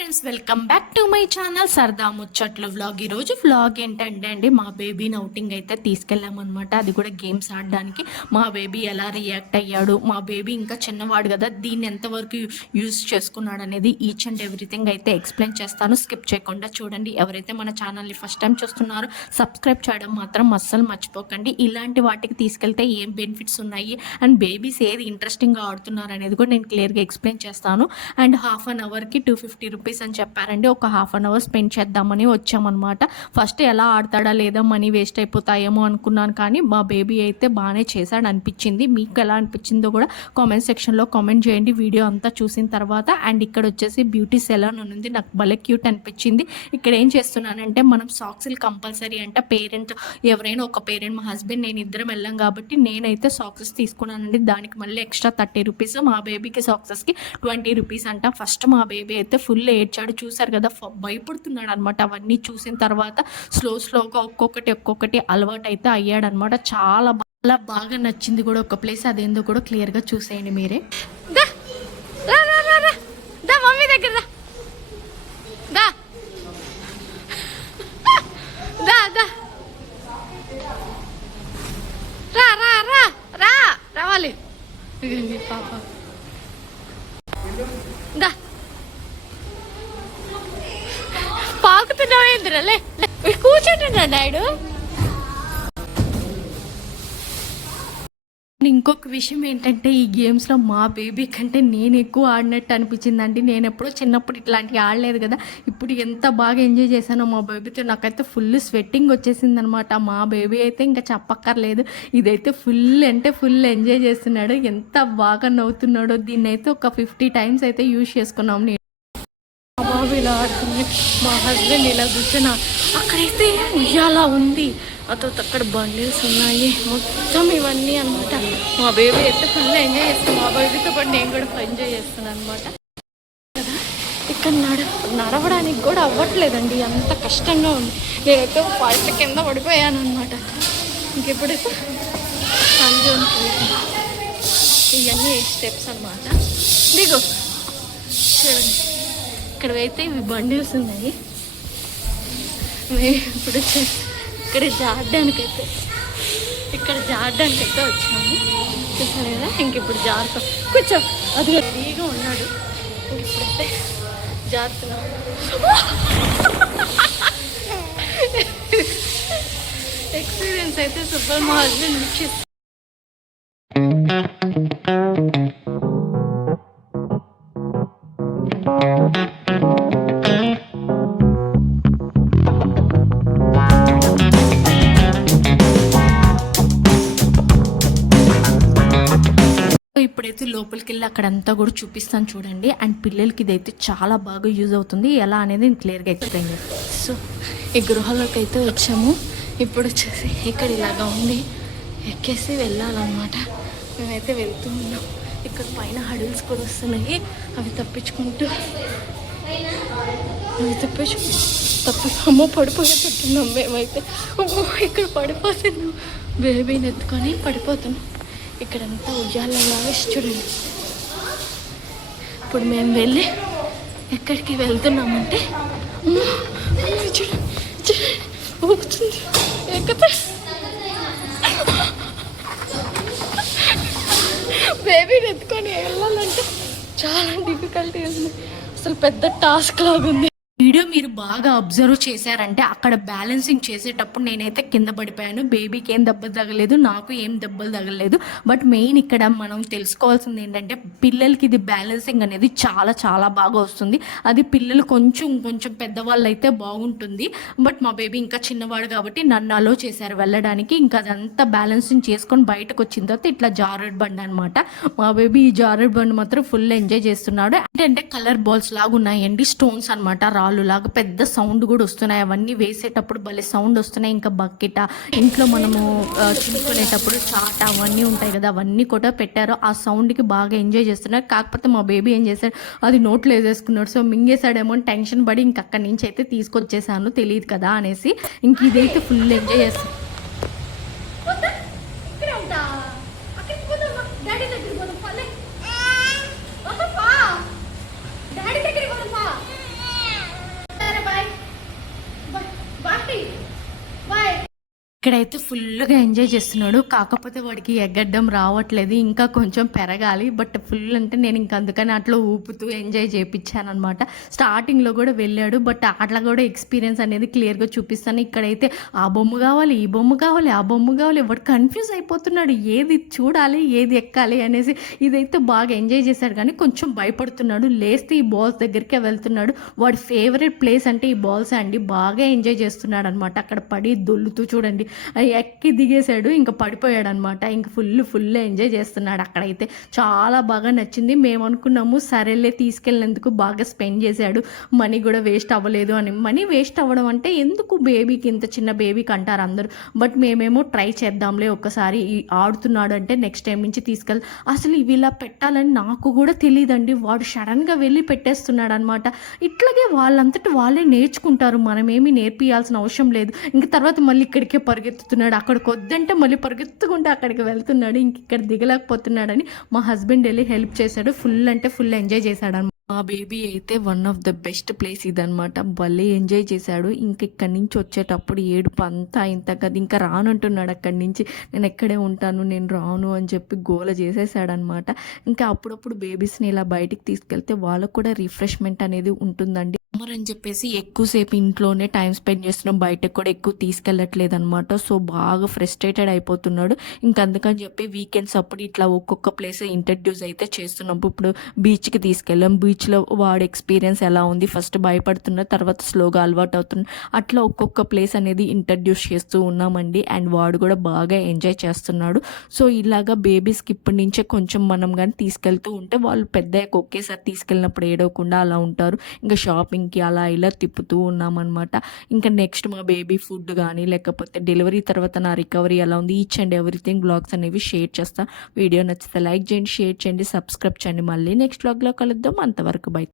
Friends, welcome back to my channel సరదా ముచ్చట్లు vlog. ఈరోజు వ్లాగ్ ఏంటంటే అండి, మా బేబీని అవుటింగ్ అయితే తీసుకెళ్ళామన్నమాట. అది కూడా గేమ్స్ ఆడడానికి. మా బేబీ ఎలా రియాక్ట్ అయ్యాడు, మా బేబీ ఇంకా చిన్నవాడు కదా, దీన్ని ఎంతవరకు యూజ్ చేసుకున్నాడు అనేది ఈచ్ అండ్ ఎవ్రీథింగ్ అయితే ఎక్స్ప్లెయిన్ చేస్తాను. స్కిప్ చేయకుండా చూడండి. ఎవరైతే మన ఛానల్ని ఫస్ట్ టైం చూస్తున్నారో సబ్స్క్రైబ్ చేయడం మాత్రం అస్సలు మర్చిపోకండి. ఇలాంటి వాటికి తీసుకెళ్తే ఏం బెనిఫిట్స్ ఉన్నాయి అండ్ బేబీస్ ఏది ఇంట్రెస్టింగ్గా ఆడుతున్నారు అనేది కూడా నేను క్లియర్గా ఎక్స్ప్లెయిన్ చేస్తాను. అండ్ హాఫ్ అన్ అవర్కి 250 రూపీస్ అని చెప్పారండి. ఒక హాఫ్ అన్ అవర్ స్పెండ్ చేద్దామని వచ్చామన్నమాట. ఫస్ట్ ఎలా ఆడతాడా లేదా, మనీ వేస్ట్ అయిపోతాయేమో అనుకున్నాను, కానీ మా బేబీ అయితే బాగానే చేశాడు అనిపించింది. మీకు ఎలా అనిపించిందో కూడా కామెంట్ సెక్షన్లో కామెంట్ చేయండి వీడియో అంతా చూసిన తర్వాత. అండ్ ఇక్కడ వచ్చేసి బ్యూటీ సెలూన్ ఉంది. నాకు భలే క్యూట్ అనిపించింది. ఇక్కడ ఏం చేస్తున్నానంటే, మనం సాక్స్లు కంపల్సరీ అంటే పేరెంట్ ఎవరైనా ఒక పేరెంట్, మా హస్బెండ్ నేను ఇద్దరం వెళ్ళాం కాబట్టి నేనైతే సాక్సెస్ తీసుకున్నానండి. దానికి మళ్ళీ ఎక్స్ట్రా 30 రూపీస్, మా బేబీకి సాక్సెస్కి 20 రూపీస్ అంట. ఫస్ట్ మా బేబీ అయితే ఫుల్ ఏడ్చాడు, చూసారు కదా, భయపడుతున్నాడు అనమాట. అవన్నీ చూసిన తర్వాత స్లోగా ఒక్కొక్కటి అలవాటు అయితే అయ్యాడనమాట. చాలా బాగా నచ్చింది కూడా ఒక ప్లేస్, అదేందో కూడా క్లియర్గా చూసేయండి మీరే. మమ్మీ దగ్గర రావాలి పాప. పాకుతున్నావేంద్రలే, కూర్చుంటున్నా నాయుడు. ఇంకొక విషయం ఏంటంటే, ఈ గేమ్స్లో మా బేబీ కంటే నేను ఎక్కువ ఆడినట్టు అనిపించిందండి. నేను ఎప్పుడో చిన్నప్పుడు ఇట్లాంటివి ఆడలేదు కదా, ఇప్పుడు ఎంత బాగా ఎంజాయ్ చేశానో మా బేబీతో. నాకైతే ఫుల్ స్వెట్టింగ్ వచ్చేసింది అనమాట. మా బేబీ అయితే ఇంకా చెప్పక్కర్లేదు, ఇదైతే ఫుల్ అంటే ఫుల్ ఎంజాయ్ చేస్తున్నాడు. ఎంత బాగా నవ్వుతున్నాడో. దీన్ని అయితే ఒక 50 టైమ్స్ అయితే యూజ్ చేసుకున్నాం. నేను మా బాబు ఇలా ఆడుతుంది, మా హస్బెండ్ ఇలా కూర్చున్నా. అక్కడైతే ఉయ్యాలా ఉంది, అక్కడ బండిల్స్ ఉన్నాయి, మొత్తం ఇవన్నీ అనమాట. మా బేబీ అయితే ఫుల్ ఎంజాయ్ చేస్తాను. మా బేబీతో పాటు నేను కూడా ఎంజాయ్ చేస్తున్నాను అనమాట. కదా, ఇక్కడ నడవడానికి కూడా అవ్వట్లేదండి, అంత కష్టంగా ఉంది. నేనైతే ఫస్ట్ కింద పడిపోయాను అనమాట. ఇంకెప్పుడైతే ఇవన్నీ 8 స్టెప్స్ అనమాట. దిగు, చూడండి, ఇక్కడ అయితే ఇవి బండిల్స్ ఉన్నాయి. ఇప్పుడు ఇక్కడ జారడానికైతే వచ్చాము, చూసారు కదా. ఇంక ఇప్పుడు జారుతాం. కూర్చో, అది ఫ్రీగా ఉన్నాడు. ఇంక ఇప్పుడైతే జారుతున్నాం. ఎక్స్పీరియన్స్ అయితే సూపర్. మా హస్బెండ్ మిక్స్. ఇప్పుడైతే లోపలికి వెళ్ళి అక్కడంతా కూడా చూపిస్తాను చూడండి. అండ్ పిల్లలకి ఇదైతే చాలా బాగా యూజ్ అవుతుంది. ఎలా అనేది నేను క్లియర్గా ఎక్స్ప్లెయిన్ చేస్తాను. సో ఈ గృహలోకి అయితే వచ్చాము. ఇప్పుడు వచ్చేసి ఇక్కడ ఇలాగా ఉంది, ఎక్కేసి వెళ్ళాలన్నమాట. మేమైతే వెళ్తూ ఉన్నాం. ఇక్కడ పైన హడిల్స్ కూడా వస్తున్నాయి, అవి తప్పించుకుంటూ అమ్మో పడిపోతున్నాం మేమైతే. ఇక్కడ పడిపోతున్నాం, బేబీని ఎత్తుకొని పడిపోతున్నాం. ఇక్కడంతా ఉయ్యాలలాగా చూడండి. ఇప్పుడు మేము వెళ్ళి ఎక్కడికి వెళ్తున్నామంటే, ఊపుతుంది ఎక్కతే. బేబీని ఎత్తుకొని వెళ్ళాలంటే చాలా డిఫికల్టీ ఉంది, అసలు పెద్ద టాస్క్ లాగుంది. వీడియో మీరు బాగా అబ్జర్వ్ చేశారంటే, అక్కడ బ్యాలెన్సింగ్ చేసేటప్పుడు నేనైతే కింద పడిపోయాను. బేబీకి ఏం దెబ్బలు తగలేదు, నాకు ఏం దెబ్బలు తగలేదు. బట్ మెయిన్ ఇక్కడ మనం తెలుసుకోవాల్సింది ఏంటంటే, పిల్లలకి ఇది బ్యాలెన్సింగ్ అనేది చాలా బాగా వస్తుంది. అది పిల్లలు కొంచెం పెద్దవాళ్ళు అయితే బాగుంటుంది. బట్ మా బేబీ ఇంకా చిన్నవాడు కాబట్టి నన్ను అలో చేశారు వెళ్ళడానికి. ఇంకా అదంతా బ్యాలెన్సింగ్ చేసుకొని బయటకు వచ్చిన తర్వాత ఇట్లా జారుడు బండి అనమాట. మా బేబీ ఈ జారుడు బండి మాత్రం ఫుల్ ఎంజాయ్ చేస్తున్నాడు. ఏంటంటే కలర్ బాల్స్ లాగా ఉన్నాయండి, స్టోన్స్ అనమాట, రాళ్ళు లాగా. పెద్ద సౌండ్ కూడా వస్తున్నాయి, అవన్నీ వేసేటప్పుడు భలే సౌండ్ వస్తున్నాయి. ఇంకా బకెట, ఇంట్లో మనము చింపుకునేటప్పుడు చాట అవన్నీ ఉంటాయి కదా, అవన్నీ కూడా పెట్టారు. ఆ సౌండ్కి బాగా ఎంజాయ్ చేస్తున్నారు. కాకపోతే మా బేబీ ఏం చేశాడు, అది నోట్లో వేసేసుకున్నాడు. సో మింగేశాడేమో టెన్షన్ పడి ఇంక అక్కడి నుంచి అయితే తీసుకొచ్చేసాను, తెలియదు కదా అనేసి. ఇంక ఇదైతే ఫుల్ ఎంజాయ్ చేస్తాను. ఇక్కడైతే ఫుల్‌గా ఎంజాయ్ చేస్తున్నాడు. కాకపోతే వాడికి ఎగడ్డం రావట్లేదు. ఇంకా కొంచెం పెరగాలి. బట్ ఫుల్ అంటే నేను ఇంక అందుకని అట్లా ఊపుతూ ఎంజాయ్ చేపిచ్చాననమాట. స్టార్టింగ్‌లో గూడా వెళ్ళాడు. బట్ అట్లా గూడా ఎక్స్‌పీరియన్స్ అనేది క్లియర్‌గా చూపిస్తాను. ఇక్కడైతే ఆ బొమ్మ గావాలి, ఈ బొమ్మ కావాలి, ఆ బొమ్మ కావాలి. వాడు కన్‌ఫ్యూజ్ అయిపోతున్నాడు. ఏది చూడాలి, ఏది ఎక్కాలి అనేసి. ఇదైతే బాగా ఎంజాయ్ చేశాడు కానీ కొంచెం భయపడుతున్నాడు. లేస్తే ఈ బాల్స్ దగ్గరికే వెళ్తున్నాడు. వాడి ఫేవరెట్ ప్లేస్ అంటే ఈ బాల్సే అండి. బాగా ఎంజాయ్ చేస్తున్నాడనమాట. అక్కడ పడి దొల్లుతూ చూడండి. ఎక్కి దిగేసాడు. ఇంక పడిపోయాడనమాట. ఇంక ఫుల్ ఎంజాయ్ చేస్తున్నాడు అక్కడైతే. చాలా బాగా నచ్చింది. మేమనుకున్నాము సరేలే తీసుకెళ్ళినందుకు బాగా స్పెండ్ చేశాడు. మనీ కూడా వేస్ట్ అవ్వలేదు అని. మనీ వేస్ట్ అవ్వడం అంటే ఎందుకు బేబీకి, ఇంత చిన్న బేబీకి అంటారు అందరూ. బట్ మేమేమో ట్రై చేద్దాంలే ఒక్కసారి ఆడుతున్నాడు అంటే నెక్స్ట్ టైం నుంచి అసలు ఇవి ఇలా పెట్టాలని నాకు కూడా తెలియదండి. వాడు సడన్‌గా వెళ్ళి పెట్టేస్తున్నాడనమాట. ఇట్లాగే వాళ్ళంతట వాళ్ళే నేర్చుకుంటారు. మనమేమి నేర్పియాల్సిన అవసరం లేదు. ఇంక తర్వాత మళ్ళీ ఇక్కడికే పరిగెత్తుతున్నాడు. అక్కడికొద్దంటే మళ్ళీ పరిగెత్తుకుంటూ అక్కడికి వెళ్తున్నాడు. ఇంకిక్కడ దిగలేకపోతున్నాడని మా హస్బెండ్ ఎళ్లి హెల్ప్ చేశాడు. ఫుల్ అంటే ఫుల్ ఎంజాయ్ చేశాడనమాట. మా బేబీ అయితే one of the best place ఇదనమాట. భలే ఎంజాయ్ చేశాడు. ఇంక ఇక్కడి నుంచి వచ్చేటప్పుడు ఏడుపు అంతా ఇంత కదా, ఇంకా రానంటున్నాడు అక్కడి నుంచి. నేను ఎక్కడే ఉంటాను, నేను రాను అని చెప్పి గోల చేసేసాడనమాట. ఇంకా అప్పుడప్పుడు బేబీస్ని ఇలా బయటికి తీసుకెళ్తే వాళ్ళకు కూడా రిఫ్రెష్మెంట్ అనేది ఉంటుందండి. సమ్మర్ అని చెప్పేసి ఎక్కువసేపు ఇంట్లోనే టైం స్పెండ్ చేస్తున్నాం, బయటకు కూడా ఎక్కువ తీసుకెళ్ళట్లేదు అనమాట. సో బాగా ఫ్రస్ట్రేటెడ్ అయిపోతున్నాడు. ఇంకా అందుకని చెప్పి వీకెండ్స్ అప్పుడు ఇట్లా ఒక్కొక్క ప్లేస్ ఇంట్రడ్యూస్ అయితే చేస్తున్నాం. ఇప్పుడు బీచ్కి తీసుకెళ్ళాం. బీచ్లో వాడి ఎక్స్పీరియన్స్ ఎలా ఉంది, ఫస్ట్ భయపడుతున్న తర్వాత స్లోగా అలవాటు అవుతుంది. అట్లా ఒక్కొక్క ప్లేస్ అనేది ఇంట్రడ్యూస్ చేస్తూ ఉన్నామండి. అండ్ వాడు కూడా బాగా ఎంజాయ్ చేస్తున్నాడు. సో ఇలాగా బేబీస్కి ఇప్పటి నుంచే కొంచెం మనం కానీ తీసుకెళ్తూ ఉంటే వాళ్ళు పెద్దయ్యాక ఒకేసారి తీసుకెళ్ళినప్పుడు ఏడవకుండా అలా ఉంటారు. ఇంకా షాపింగ్కి అలా ఇలా తిప్పుతూ ఉన్నామన్నమాట. ఇంకా నెక్స్ట్ మా బేబీ ఫుడ్ కానీ లేకపోతే డెలివరీ తర్వాత నా రికవరీ ఎలా ఉంది, ఈచ్ అండ్ ఎవ్రీథింగ్ బ్లాగ్స్ అనేవి షేర్ చేస్తా. వీడియో నచ్చితే లైక్ చేయండి, షేర్ చేయండి, సబ్స్క్రైబ్ చేయండి. మళ్ళీ నెక్స్ట్ బ్లాగ్లో కలుద్దాం. అంతవరకు బై.